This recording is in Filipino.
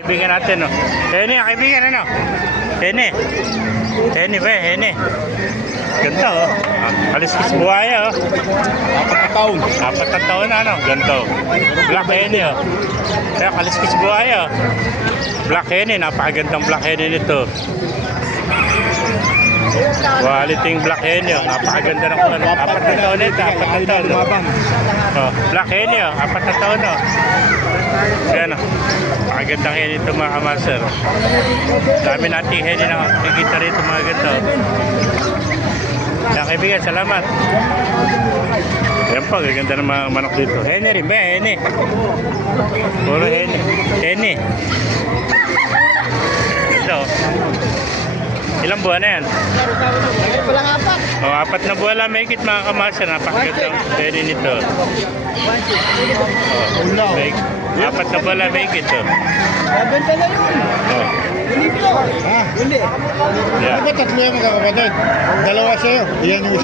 Kaibigan natin, no? Hene, kaibigan, ano? Hene. Hene ba? Hene. Ganda, oh. Kaliskis buhaya, oh. 4 na taon. 4 na taon na, ano? Ganda, oh. Black Hene, oh. Kaya kaliskis buhaya, oh. Black Hene, napakagandang Black Hene nito. Quality Black Hene, oh. Napakaganda ng kulay. 4 na taon nito, 4 na taon. Oh, Black Hene, oh. 4 na taon, oh. Yan, oh. Napakagandang hene ito, mga kamaster. Dami nating hene na nakikita rito, mga ganito. Kaya kaibigan, salamat. Yan po, gaganda ng mga manok dito. Hene rin ba? Hene. Puro hene. Hene. Ito. Ilang buwan na yan? Walang 4. O, 4 na buwan lang, may higit, mga kamaster. Napakagandang hene nito. O, may 4 na buwan lang, may higit. Benta na yun. O. Hindi ko. Hindi. Yeah. Ano ba 3 yung magkakapatid? 2 sa'yo. Yan yung